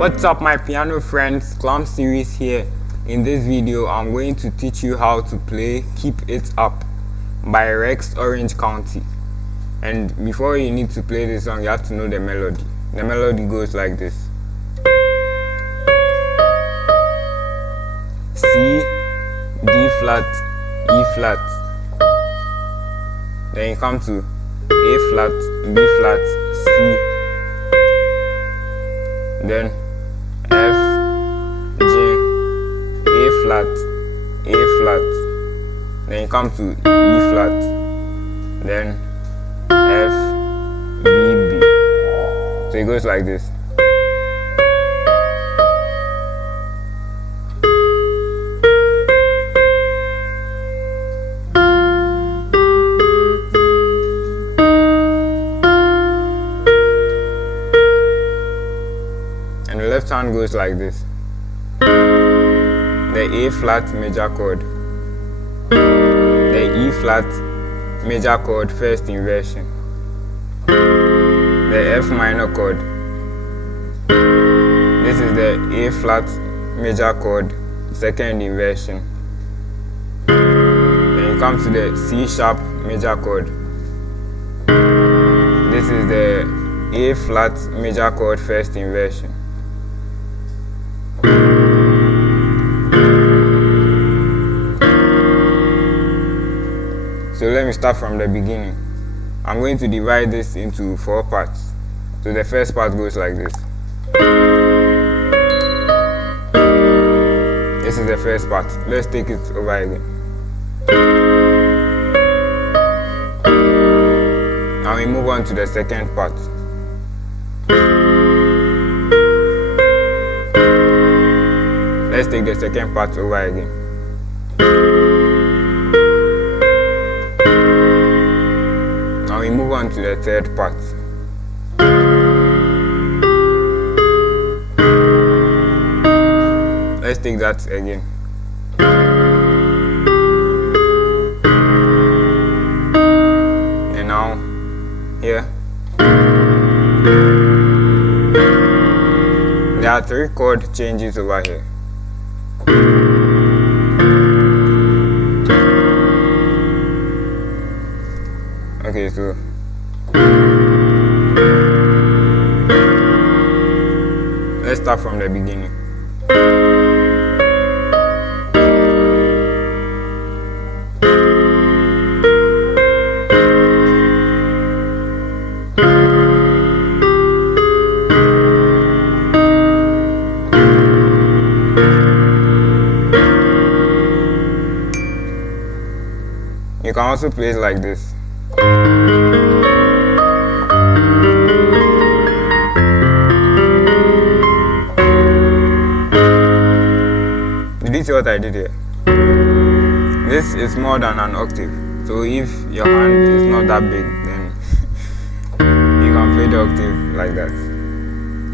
What's up my piano friends, Clam series here. In this video I'm going to teach you how to play Keep It Up by Rex Orange County. And before you need to play this song, you have to know the melody. The melody goes like this: C, D flat, E flat. Then you come to A flat, B flat, C. Then F, G, A flat, A flat. Then you come to E flat. Then F, B, B. So it goes like this. And the left hand goes like this. The A flat major chord, the E flat major chord first inversion, the F minor chord, this is the A flat major chord second inversion. Then you come to the C sharp major chord, this is the A flat major chord first inversion. So let me start from the beginning. I'm going to divide this into 4 parts. So the first part goes like this. This is the first part. Let's take it over again. Now we move on to the second part. Let's take the second part over again. Now we move on to the third part. Let's take that again. And now here there are 3 chord changes over here. Okay, so let's start from the beginning. You can also play it like this. Did you see what I did here? This is more than an octave. So if your hand is not that big, then you can play the octave like that.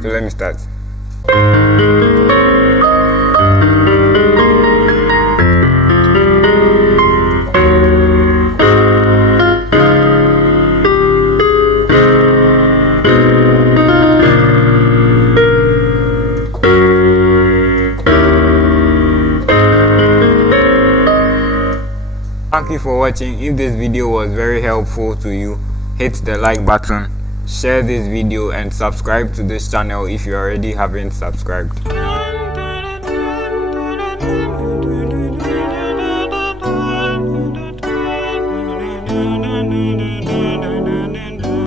So let me start. Thank you for watching. If this video was very helpful to you, hit the like button, share this video and subscribe to this channel if you already haven't subscribed.